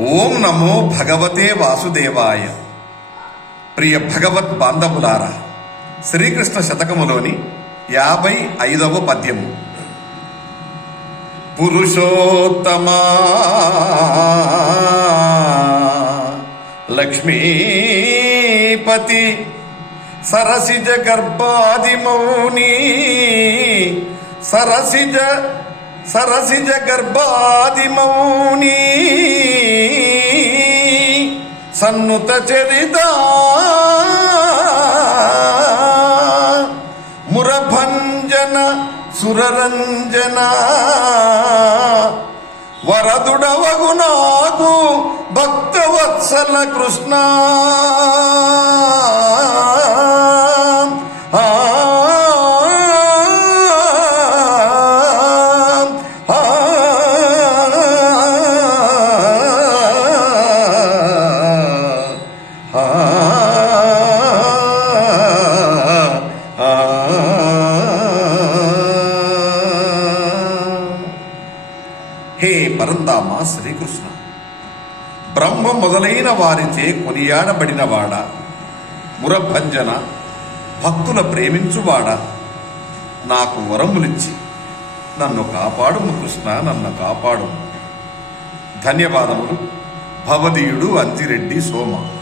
ఓం నమో భగవతే వాసుదేవాయ. ప్రియ భగవత్ బాంధవులారా శ్రీకృష్ణ శతకములోని యాభై ఐదవ పద్యము. పురుషోత్తమా లక్ష్మీపతి సరసిజ గర్భాదిమౌని సరసిజ సరసిజ గర్భాదిమౌని సన్నుత చరిత. మురభంజన సురరంజన. వరదుడవగునాగు భక్తవత్సల కృష్ణ. హే పరందామ శ్రీకృష్ణ. బ్రహ్మ మొదలైన వారిచే కొనియాడబడినవాడ మురభంజన భక్తుల ప్రేమించువాడ. నాకు వరములిచ్చి నన్ను కాపాడుము కృష్ణ నన్ను కాపాడుము. ధన్యవాదములు. భవదీయుడు అంతిరెడ్డి సోమ.